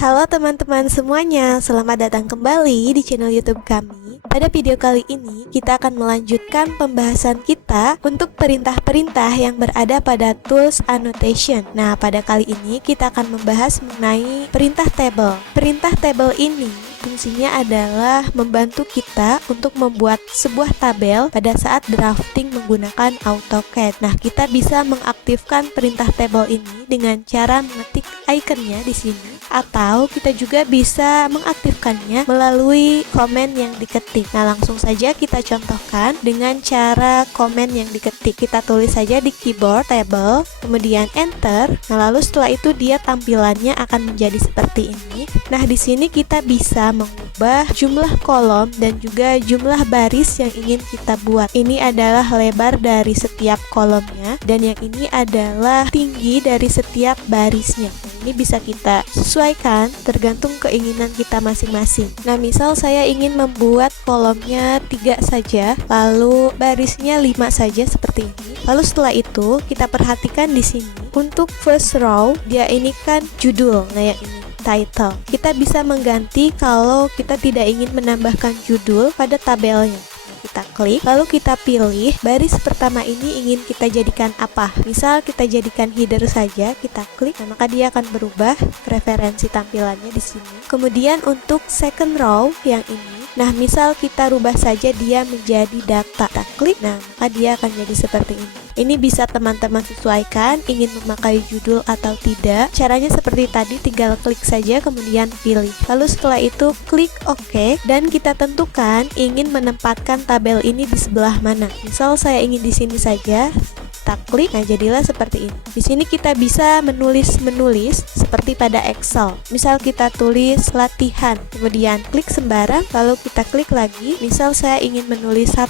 Halo teman-teman semuanya, selamat datang kembali di channel YouTube kami. Pada video kali ini, kita akan melanjutkan pembahasan kita untuk perintah-perintah yang berada pada tools annotation. Nah, pada kali ini kita akan membahas mengenai perintah table. Perintah table ini fungsinya adalah membantu kita untuk membuat sebuah tabel pada saat drafting menggunakan AutoCAD. Nah, kita bisa mengaktifkan perintah table ini dengan cara mengetik ikonnya di sini, atau kita juga bisa mengaktifkannya melalui komen yang diketik. Nah, langsung saja kita contohkan dengan cara komen yang diketik. Kita tulis saja di keyboard table, kemudian enter. Nah, lalu setelah itu dia tampilannya akan menjadi seperti ini. Nah, di sini kita bisa mengubah jumlah kolom dan juga jumlah baris yang ingin kita buat. Ini adalah lebar dari setiap kolomnya, dan yang ini adalah tinggi dari setiap barisnya. Ini bisa kita sesuaikan tergantung keinginan kita masing-masing. Nah, misal saya ingin membuat kolomnya 3 saja, lalu barisnya 5 saja seperti ini. Lalu setelah itu kita perhatikan di sini untuk first row, dia ini kan judul. Nah, yang ini title. Kita bisa mengganti kalau kita tidak ingin menambahkan judul pada tabelnya. Kita klik, lalu kita pilih baris pertama ini ingin kita jadikan apa. Misal kita jadikan header saja, kita klik, nah, maka dia akan berubah preferensi tampilannya di sini. Kemudian untuk second row yang ini, nah misal kita rubah saja dia menjadi data, kita klik, nah maka dia akan jadi seperti ini. Ini bisa teman-teman sesuaikan ingin memakai judul atau tidak. Caranya seperti tadi, tinggal klik saja kemudian pilih. Lalu setelah itu klik OK, dan kita tentukan ingin menempatkan tabel ini di sebelah mana. Misal saya ingin di sini saja, kita klik, nah jadilah seperti ini. Di sini kita bisa menulis seperti pada Excel. Misal kita tulis latihan, kemudian klik sembarang, lalu kita klik lagi. Misal saya ingin menulis 1,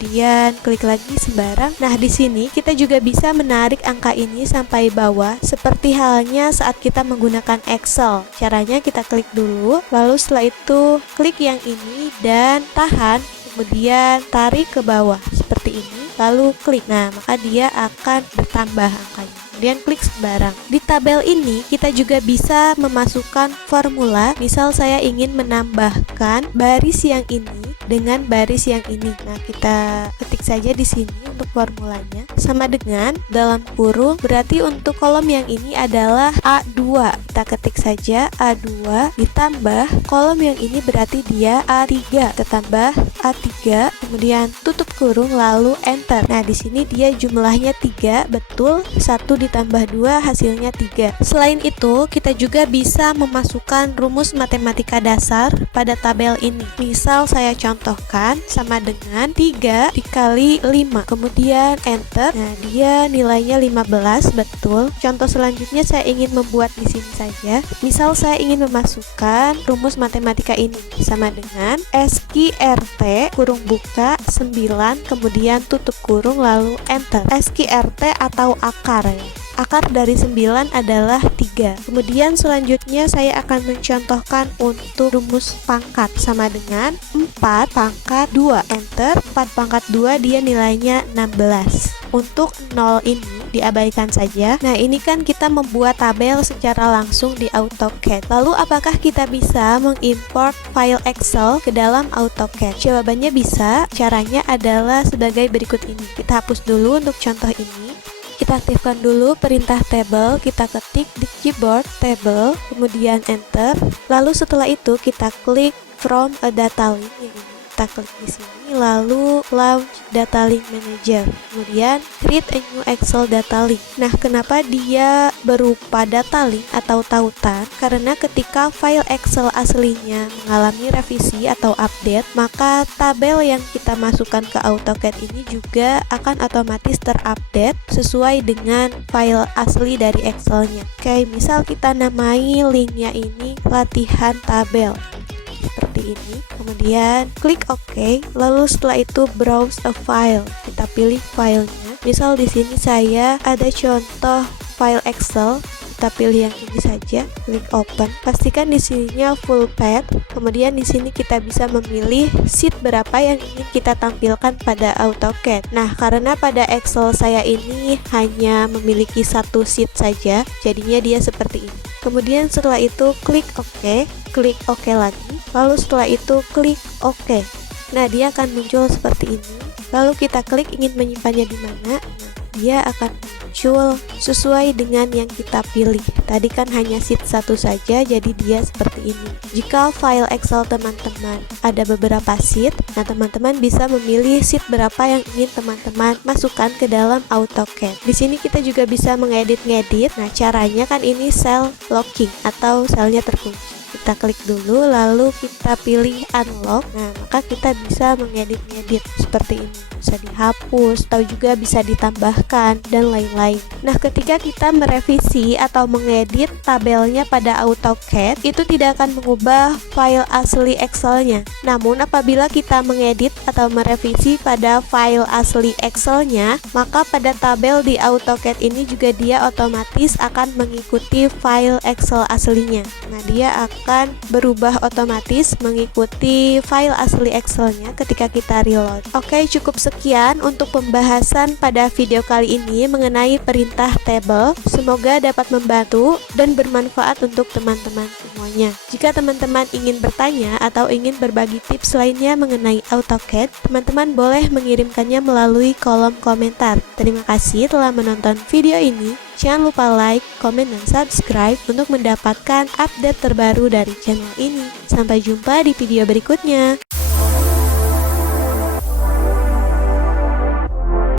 kemudian klik lagi sembarang. Nah, di sini kita juga bisa menarik angka ini sampai bawah seperti halnya saat kita menggunakan Excel. Caranya kita klik dulu, lalu setelah itu klik yang ini dan tahan, kemudian tarik ke bawah seperti ini, lalu klik. Nah, maka dia akan bertambah angkanya. Kemudian klik sembarang. Di tabel ini kita juga bisa memasukkan formula. Misal saya ingin menambahkan baris yang ini dengan baris yang ini. Nah, kita ketik saja di sini untuk formulanya. Sama dengan dalam kurung, berarti untuk kolom yang ini adalah A2. Kita ketik saja A2 ditambah kolom yang ini berarti dia A3. Kita tambah A3, kemudian tutup kurung lalu enter. Nah, di sini dia jumlahnya 3, betul. 1 ditambah 2 hasilnya 3. Selain itu, kita juga bisa memasukkan rumus matematika dasar pada tabel ini. Misal saya contohkan sama dengan 3 dikali 5, kemudian enter. Nah, dia nilainya 15, betul. Contoh selanjutnya saya ingin membuat di sini saja. Misal saya ingin memasukkan rumus matematika ini sama dengan SQRT kurung buka 9, kemudian tutup kurung lalu enter. SQRT atau akar ya. Akar dari 9 adalah 3. Kemudian selanjutnya saya akan mencontohkan untuk rumus pangkat sama dengan 4 pangkat 2. Enter. 4 pangkat 2 dia nilainya 16. Untuk 0 ini diabaikan saja. Nah, ini kan kita membuat tabel secara langsung di AutoCAD. Lalu apakah kita bisa mengimport file Excel ke dalam AutoCAD? Jawabannya bisa. Caranya adalah sebagai berikut ini. Kita hapus dulu untuk contoh ini. Kita aktifkan dulu perintah table, kita ketik di keyboard table, kemudian enter. Lalu setelah itu kita klik from a data link yang ini. Kita klik di sini, lalu launch data link manager. Kemudian create a new Excel data link. Nah, kenapa dia berupa data link atau tautan? Karena ketika file Excel aslinya mengalami revisi atau update, maka tabel yang kita masukkan ke AutoCAD ini juga akan otomatis terupdate sesuai dengan file asli dari Excelnya. Oke, misal kita namai linknya ini latihan tabel seperti ini, kemudian klik OK, lalu setelah itu browse a file, kita pilih filenya. Misal di sini saya ada contoh file Excel, kita pilih yang ini saja, klik open. Pastikan di sininya full path. Kemudian di sini kita bisa memilih sheet berapa yang ingin kita tampilkan pada AutoCAD. Nah, karena pada Excel saya ini hanya memiliki 1 sheet saja, jadinya dia seperti ini. Kemudian setelah itu klik OK, klik OK lagi, lalu setelah itu klik OK. Nah, dia akan muncul seperti ini. Lalu kita klik ingin menyimpannya di mana. Nah, dia akan muncul sesuai dengan yang kita pilih. Tadi kan hanya sheet 1 saja, jadi dia seperti ini. Jika file Excel teman-teman ada beberapa sheet, nah teman-teman bisa memilih sheet berapa yang ingin teman-teman masukkan ke dalam AutoCAD. Di sini kita juga bisa mengedit-ngedit. Nah, caranya kan ini cell locking atau selnya terkunci. Kita klik dulu, lalu kita pilih unlock. Nah, maka kita bisa mengedit-ngedit seperti ini. Bisa dihapus atau juga bisa ditambahkan dan lain-lain. Nah, ketika kita merevisi atau mengedit tabelnya pada AutoCAD, itu tidak akan mengubah file asli Excel-nya. Namun, apabila kita mengedit atau merevisi pada file asli Excel-nya, maka pada tabel di AutoCAD ini juga dia otomatis akan mengikuti file Excel aslinya. Nah, dia akan berubah otomatis mengikuti file asli Excel-nya ketika kita reload. Oke, cukup sekian untuk pembahasan pada video kali ini mengenai perintah table. Semoga dapat membantu dan bermanfaat untuk teman-teman semuanya. Jika teman-teman ingin bertanya atau ingin berbagi tips lainnya mengenai AutoCAD, teman-teman boleh mengirimkannya melalui kolom komentar. Terima kasih telah menonton video ini. Jangan lupa like, komen, dan subscribe untuk mendapatkan update terbaru dari channel ini. Sampai jumpa di video berikutnya.